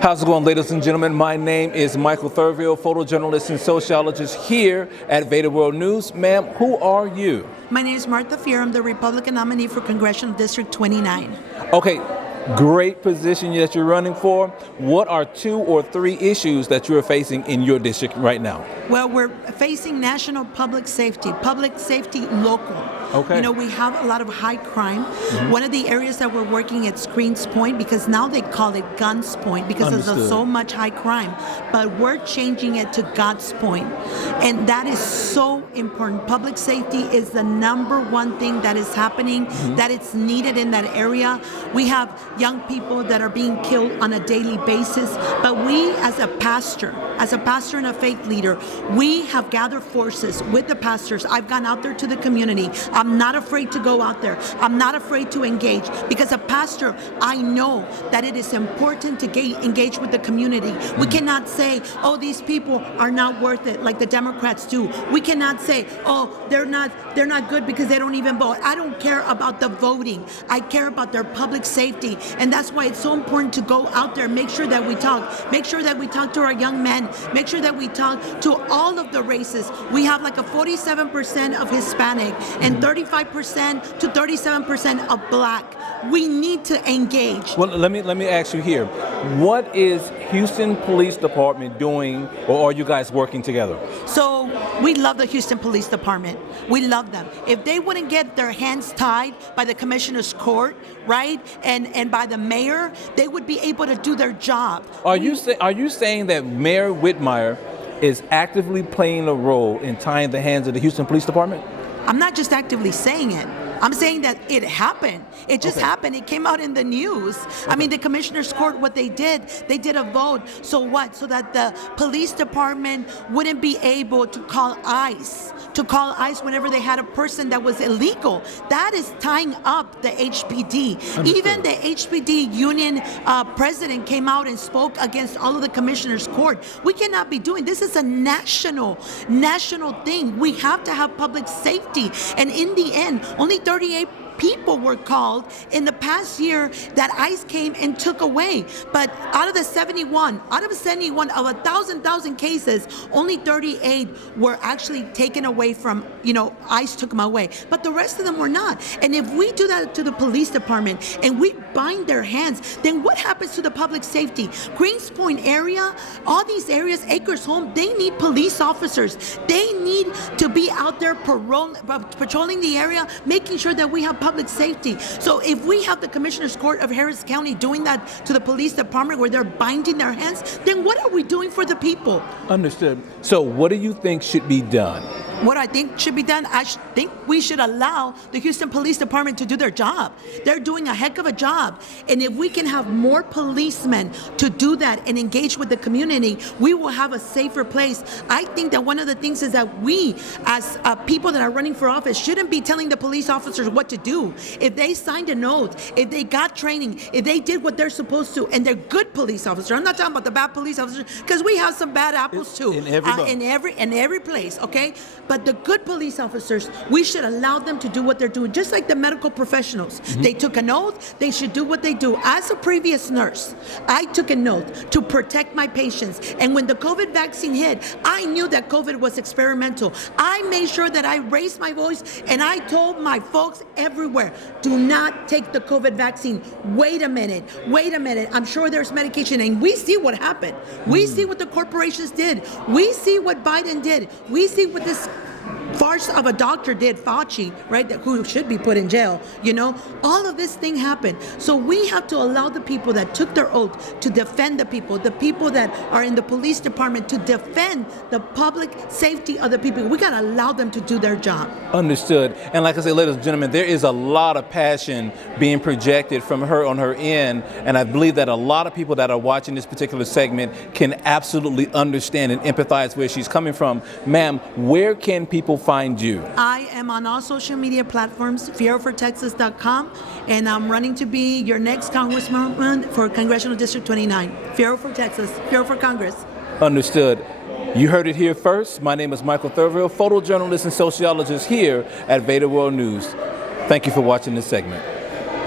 How's it going, ladies and gentlemen? My name is Michael Thurville, photojournalist and sociologist here at VEDA World News. Ma'am, who are you? My name is Martha Fierrore. I'm the Republican nominee for Congressional District 29. Okay, great position that you're running for. What are 2 or 3 issues that you're facing in your district right now? Well, we're facing national public safety local. Okay. You know, we have a lot of high crime. One of the areas that we're working at Screens Point, because now they call it Guns Point because there's so much high crime, but we're changing it to God's Point. And that is so important. Public safety is the #1 thing that is happening, that it's needed in that area. We have young people that are being killed on a daily basis, but we as a pastor and a faith leader, we have gathered forces with the pastors. I've gone out there to the community. I'm not afraid to go out there. I'm not afraid to engage because a pastor, I know that it is important to engage with the community. We cannot say, oh, these people are not worth it like the Democrats do. We cannot say, oh, they're not good because they don't even vote. I don't care about the voting. I care about their public safety. And that's why it's so important to go out there, make sure that we talk. Make sure that we talk to our young men. Make sure that we talk to all of the races. We have like a 47% of Hispanic and 35% to 37% of Black. We need to engage. Well, let me ask you here. What is Houston Police Department doing, or are you guys working together? So we love the Houston Police Department. We love them. If they wouldn't get their hands tied by the Commissioner's Court, right, and by the mayor, they would be able to do their job. Are you saying that Mayor Whitmire is actively playing a role in tying the hands of the Houston Police Department? I'm not just actively saying it. I'm saying that it happened. It just happened. It came out in the news. I mean, the Commissioner's Court, what they did a vote. So what? So that the police department wouldn't be able to call ICE whenever they had a person that was illegal. That is tying up the HPD. Understood. Even the HPD union president came out and spoke against all of the Commissioner's Court. We cannot be doing this. Is a national thing. We have to have public safety. And in the end, only 38 people were called in the past year that ICE came and took away. But out of 71 of 1,000 cases, only 38 were actually taken away from, ICE took them away. But the rest of them were not. And if we do that to the police department and we bind their hands, then what happens to the public safety? Greens Point area, all these areas, Acres Home, they need police officers. They need to be out there patrolling the area, making sure that we have public safety. So if we have the Commissioner's Court of Harris County doing that to the police department where they're binding their hands, then what are we doing for the people? Understood. So what do you think should be done? What I think should be done, I think we should allow the Houston Police Department to do their job. They're doing a heck of a job. And if we can have more policemen to do that and engage with the community, we will have a safer place. I think that one of the things is that we, as people that are running for office, shouldn't be telling the police officers what to do. If they signed an oath, if they got training, if they did what they're supposed to, and they're good police officers. I'm not talking about the bad police officers, because we have some bad apples too. In every place, okay? But the good police officers, we should allow them to do what they're doing, just like the medical professionals. They took an oath, they should do what they do. As a previous nurse, I took an oath to protect my patients. And when the COVID vaccine hit, I knew that COVID was experimental. I made sure that I raised my voice and I told my folks everywhere, do not take the COVID vaccine. Wait a minute. I'm sure there's medication. And we see what happened. We see what the corporations did. We see what Biden did. We see what this farce of a doctor did, Fauci, right, who should be put in jail, all of this thing happened. So we have to allow the people that took their oath to defend the people that are in the police department to defend the public safety of the people. We got to allow them to do their job. Understood. And like I said, ladies and gentlemen, there is a lot of passion being projected from her on her end, and I believe that a lot of people that are watching this particular segment can absolutely understand and empathize where she's coming from. Ma'am, where can people find you? I am on all social media platforms, FierroreForTexas.com, and I'm running to be your next congressman for Congressional District 29. Fierrore for Texas, Fierrore for Congress. Understood. You heard it here first. My name is Michael Thurville, photojournalist and sociologist here at VEDA World News. Thank you for watching this segment.